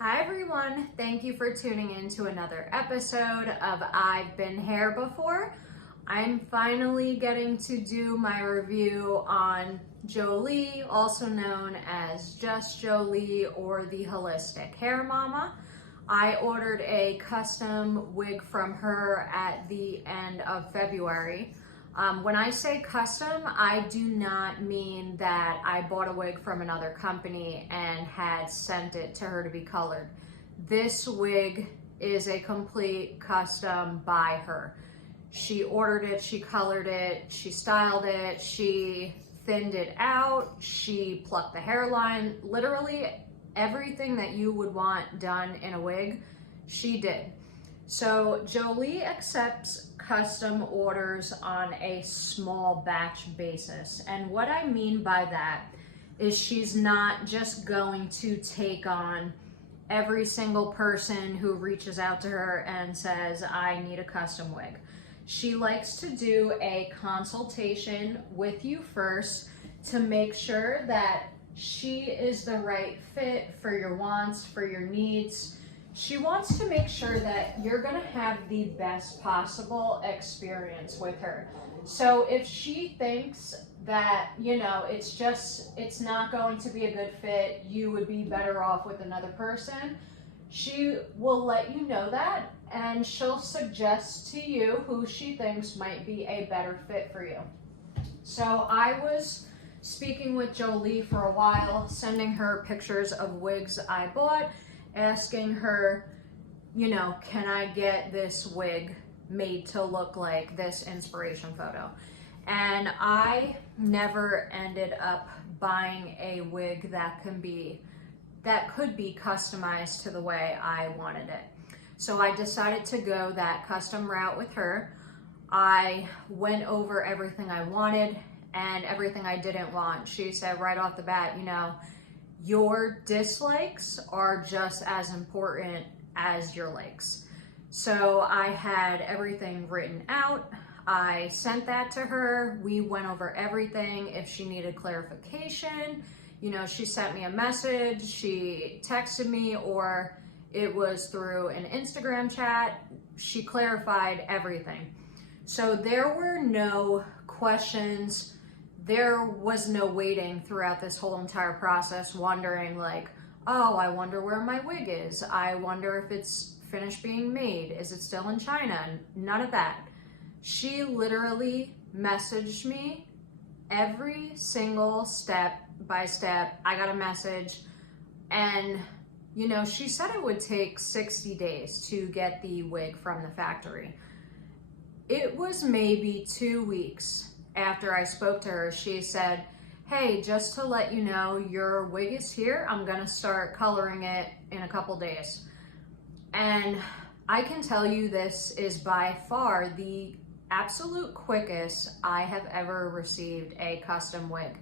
Hi everyone, thank you for tuning in to another episode of I've Been Hair Before. I'm finally getting to do my review on Jolie, also known as Just Jolie or the Holistic Hair Mama. I ordered a custom wig from her at the end of February. When I say custom, I do not mean that I bought a wig from another company and had sent it to her to be colored. This wig is a complete custom by her. She ordered it, she colored it, she styled it, she thinned it out, she plucked the hairline, literally everything that you would want done in a wig, she did. So Jolie accepts custom orders on a small batch basis. And what I mean by that is she's not just going to take on every single person who reaches out to her and says, I need a custom wig. She likes to do a consultation with you first to make sure that she is the right fit for your wants, for your needs. She wants to make sure that you're gonna have the best possible experience with her. So if she thinks that, it's not going to be a good fit, you would be better off with another person, she will let you know that and she'll suggest to you who she thinks might be a better fit for you. So I was speaking with Jolie for a while, sending her pictures of wigs I bought, asking her, can I get this wig made to look like this inspiration photo? And I never ended up buying a wig that could be customized to the way I wanted it. So I decided to go that custom route with her. I went over everything I wanted and everything I didn't want. She said right off the bat, your dislikes are just as important as your likes. So I had everything written out. I sent that to her. We went over everything. If she needed clarification, she sent me a message, she texted me, or it was through an Instagram chat. She clarified everything. So there were no questions. There was no waiting throughout this whole entire process, wondering like, oh, I wonder where my wig is. I wonder if it's finished being made. Is it still in China? None of that. She literally messaged me every single step by step. I got a message and, she said it would take 60 days to get the wig from the factory. It was maybe 2 weeks after I spoke to her. She said, hey, just to let you know, your wig is here. I'm gonna start coloring it in a couple days. And I can tell you this is by far the absolute quickest I have ever received a custom wig.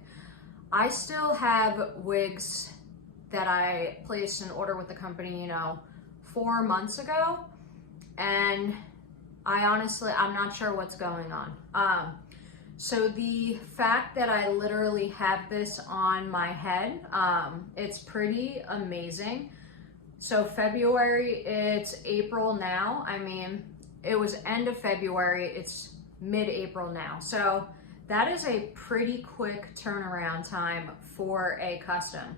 I still have wigs that I placed an order with the company, 4 months ago. And I'm not sure what's going on. So the fact that I literally have this on my head, it's pretty amazing. So February, it's April now. It was end of February, it's mid-April now. So that is a pretty quick turnaround time for a custom.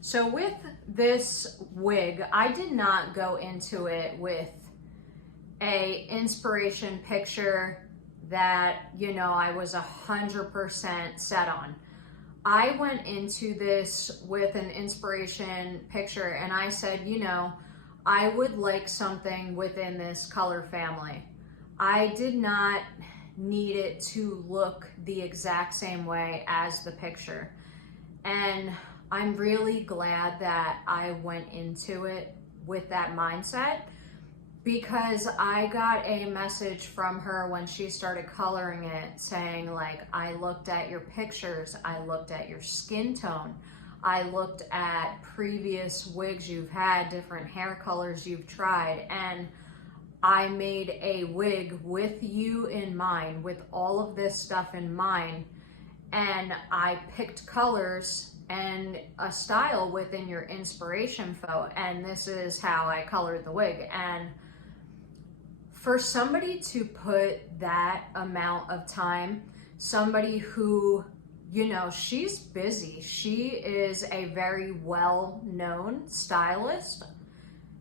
So with this wig, I did not go into it with a inspiration picture that, I was 100% set on. I went into this with an inspiration picture and I said, I would like something within this color family. I did not need it to look the exact same way as the picture. And I'm really glad that I went into it with that mindset, because I got a message from her when she started coloring it saying like, I looked at your pictures, I looked at your skin tone, I looked at previous wigs you've had, different hair colors you've tried, and I made a wig with you in mind, with all of this stuff in mind, and I picked colors and a style within your inspiration photo. And this is how I colored the wig. And for somebody to put that amount of time, somebody who, you know, she's busy. She is a very well-known stylist.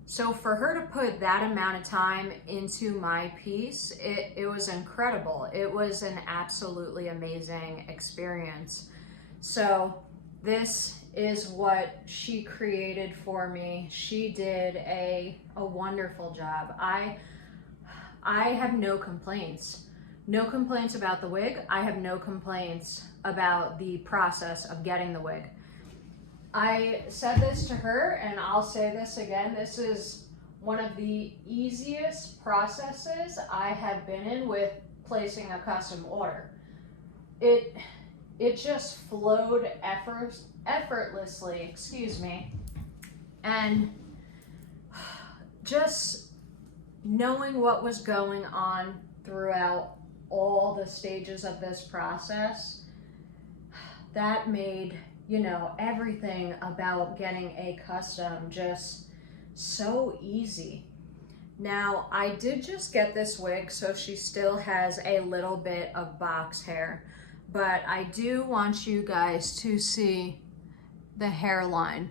So for her to put that amount of time into my piece, it was incredible. It was an absolutely amazing experience. So this is what she created for me. She did a wonderful job. I have no complaints. No complaints about the wig. I have no complaints about the process of getting the wig. I said this to her, and I'll say this again. This is one of the easiest processes I have been in with placing a custom order. It just flowed effortlessly, excuse me. And just knowing what was going on throughout all the stages of this process, that made, you know, everything about getting a custom just so easy. Now, I did just get this wig, so she still has a little bit of box hair, but I do want you guys to see the hairline.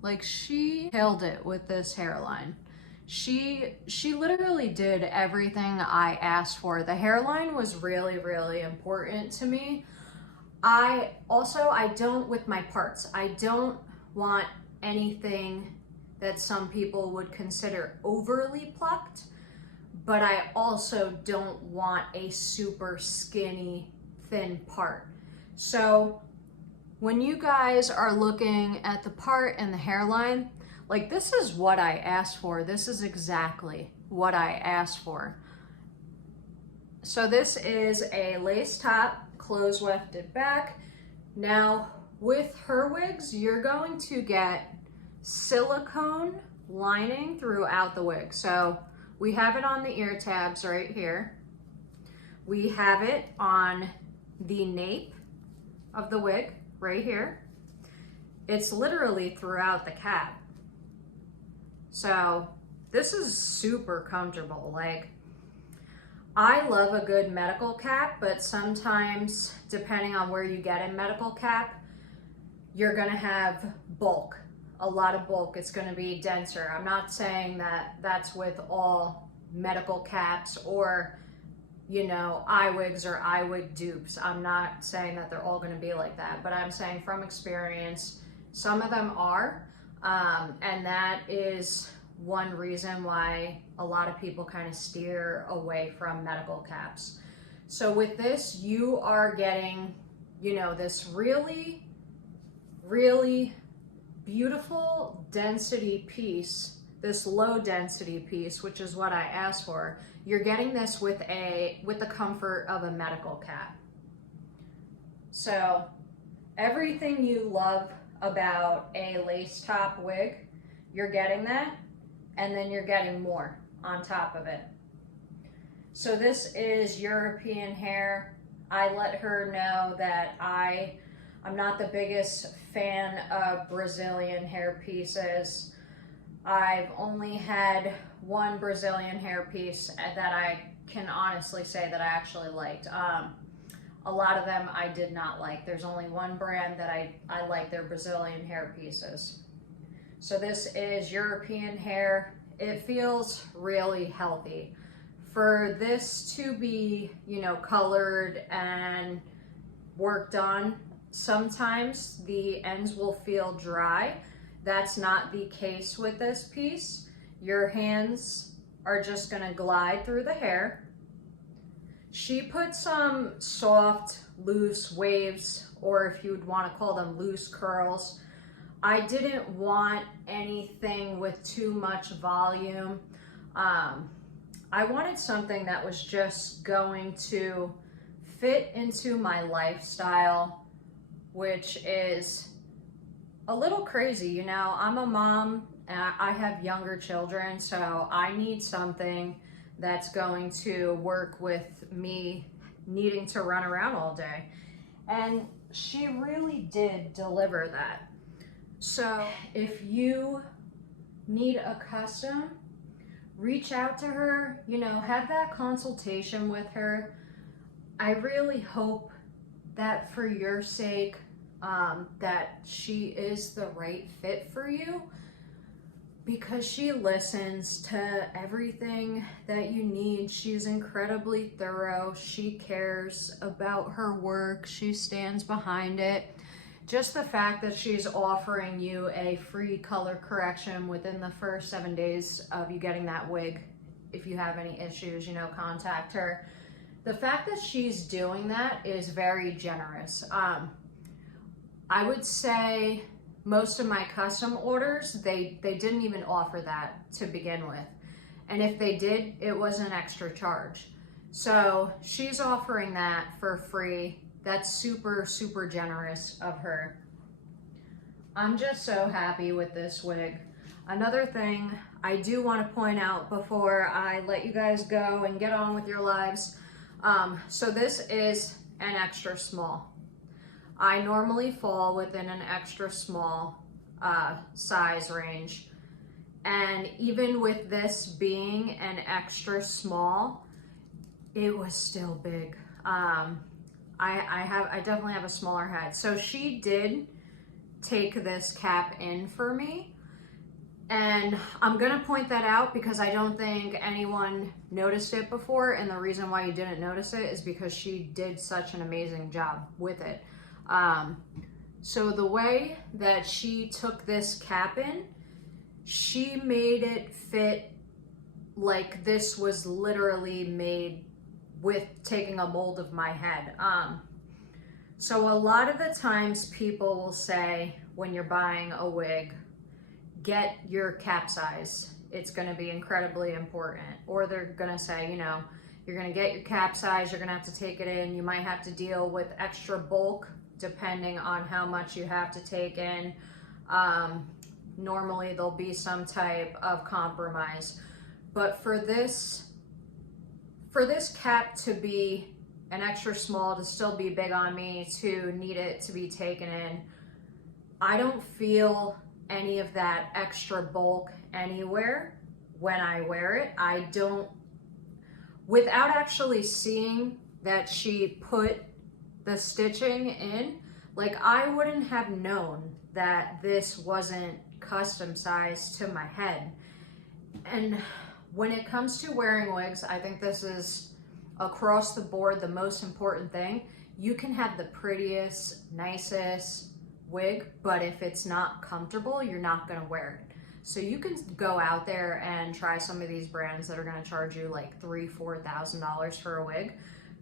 Like, she killed it with this hairline. She literally did everything I asked for. The hairline was really, really important to me. I don't, with my parts, I don't want anything that some people would consider overly plucked, but I also don't want a super skinny, thin part. So when you guys are looking at the part and the hairline, like, this is what I asked for. This is exactly what I asked for. So this is a lace top, close wefted back. Now, with her wigs, you're going to get silicone lining throughout the wig. So we have it on the ear tabs right here. We have it on the nape of the wig right here. It's literally throughout the cap. So this is super comfortable. Like, I love a good medical cap, but sometimes, depending on where you get a medical cap, you're gonna have bulk, a lot of bulk. It's gonna be denser. I'm not saying that that's with all medical caps or, you know, eye wigs or eye wig dupes. I'm not saying that they're all gonna be like that, but I'm saying from experience, some of them are, and that is one reason why a lot of people kind of steer away from medical caps. So with this, you are getting, you know, this really, really beautiful density piece, this low density piece, which is what I asked for. You're getting this with the comfort of a medical cap. So everything you love about a lace top wig, you're getting that, and then you're getting more on top of it. So this is European hair. I let her know that I'm not the biggest fan of Brazilian hair pieces. I've only had one Brazilian hair piece that I can honestly say that I actually liked. A lot of them I did not like. There's only one brand that I like their Brazilian hair pieces. So this is European hair. It feels really healthy. For this to be, you know, colored and worked on, sometimes the ends will feel dry. That's not the case with this piece. Your hands are just gonna glide through the hair. She put some soft, loose waves, or if you would want to call them loose curls. I didn't want anything with too much volume. I wanted something that was just going to fit into my lifestyle, which is a little crazy. You know, I'm a mom and I have younger children, so I need something that's going to work with me needing to run around all day. And she really did deliver that. So if you need a custom, reach out to her, you know, have that consultation with her. I really hope that for your sake, that she is the right fit for you, because she listens to everything that you need. She's incredibly thorough. She cares about her work. She stands behind it. Just the fact that she's offering you a free color correction within the first 7 days of you getting that wig, if you have any issues, you know, contact her. The fact that she's doing that is very generous. I would say most of my custom orders, they didn't even offer that to begin with. And if they did, it was an extra charge. So she's offering that for free. That's super, super generous of her. I'm just so happy with this wig. Another thing I do want to point out before I let you guys go and get on with your lives. So this is an extra small. I normally fall within an extra small size range. And even with this being an extra small, it was still big. I definitely have a smaller head. So she did take this cap in for me. And I'm gonna point that out because I don't think anyone noticed it before. And the reason why you didn't notice it is because she did such an amazing job with it. So the way that she took this cap in, she made it fit like this was literally made with taking a mold of my head. So a lot of the times people will say when you're buying a wig, get your cap size. It's gonna be incredibly important. Or they're gonna say, you know, you're gonna get your cap size, you're gonna have to take it in, you might have to deal with extra bulk depending on how much you have to take in. Normally there'll be some type of compromise. But for this cap to be an extra small, to still be big on me, to need it to be taken in, I don't feel any of that extra bulk anywhere when I wear it. I don't, without actually seeing that she put the stitching in, like I wouldn't have known that this wasn't custom sized to my head. And when it comes to wearing wigs, I think this is across the board the most important thing. You can have the prettiest, nicest wig, but if it's not comfortable, you're not gonna wear it. So you can go out there and try some of these brands that are gonna charge you like $3,000-$4,000 for a wig.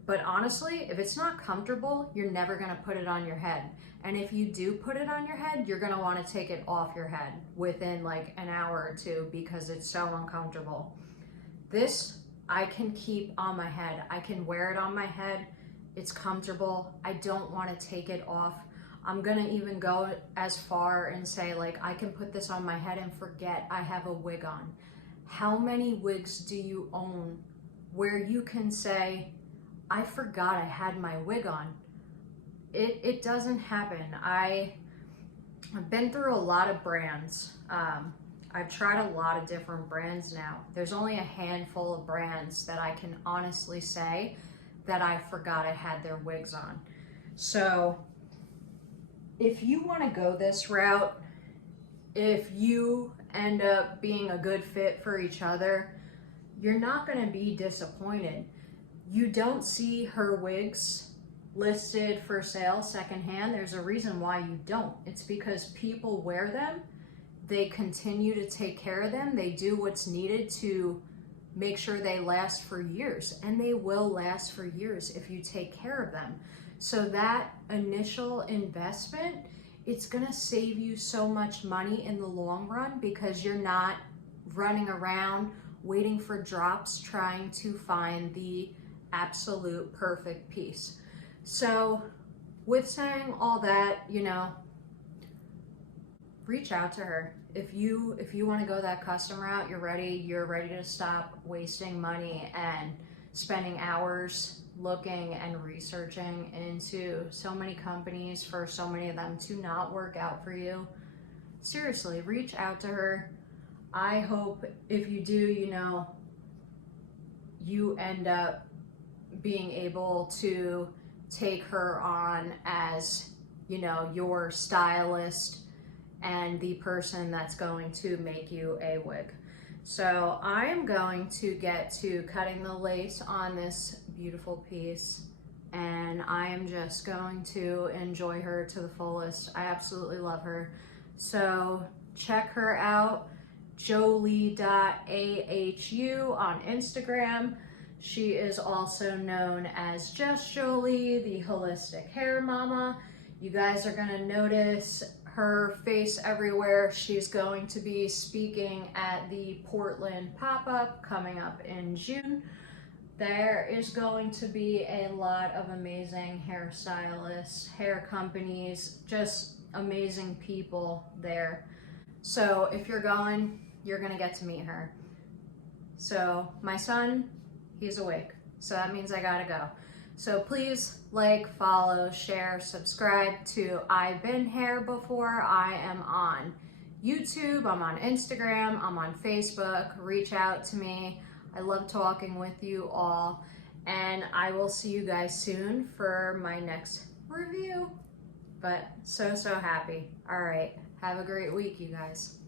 But honestly, if it's not comfortable, you're never gonna put it on your head. And if you do put it on your head, you're gonna wanna take it off your head within like an hour or two because it's so uncomfortable. This, I can keep on my head. I can wear it on my head. It's comfortable. I don't wanna take it off. I'm gonna even go as far and say like, I can put this on my head and forget I have a wig on. How many wigs do you own where you can say, I forgot I had my wig on? It doesn't happen. I've been through a lot of brands. I've tried a lot of different brands now. There's only a handful of brands that I can honestly say that I forgot I had their wigs on. So if you want to go this route, if you end up being a good fit for each other, you're not going to be disappointed. You don't see her wigs listed for sale secondhand. There's a reason why you don't. It's because people wear them, they continue to take care of them, they do what's needed to make sure they last for years, and they will last for years if you take care of them. So that initial investment, it's gonna save you so much money in the long run because you're not running around waiting for drops trying to find the absolute perfect piece. So with saying all that, you know, reach out to her. If you want to go that custom route, you're ready to stop wasting money and spending hours looking and researching into so many companies for so many of them to not work out for you, seriously, reach out to her. I hope if you do, you know, you end up being able to take her on as, you know, your stylist and the person that's going to make you a wig. So I am going to get to cutting the lace on this beautiful piece, and I am just going to enjoy her to the fullest. I absolutely love her. So check her out, Jolie.ahu on Instagram. She is also known as Just Jolie, the holistic hair mama. You guys are gonna notice her face everywhere. She's going to be speaking at the Portland pop-up coming up in June. There is going to be a lot of amazing hairstylists, hair companies, just amazing people there. So if you're going, you're gonna get to meet her. So my son, he's awake, so that means I gotta go. So please like, follow, share, subscribe to I've Been Hair Before. I am on YouTube, I'm on Instagram, I'm on Facebook. Reach out to me. I love talking with you all, and I will see you guys soon for my next review. But so happy. All right, have a great week, you guys.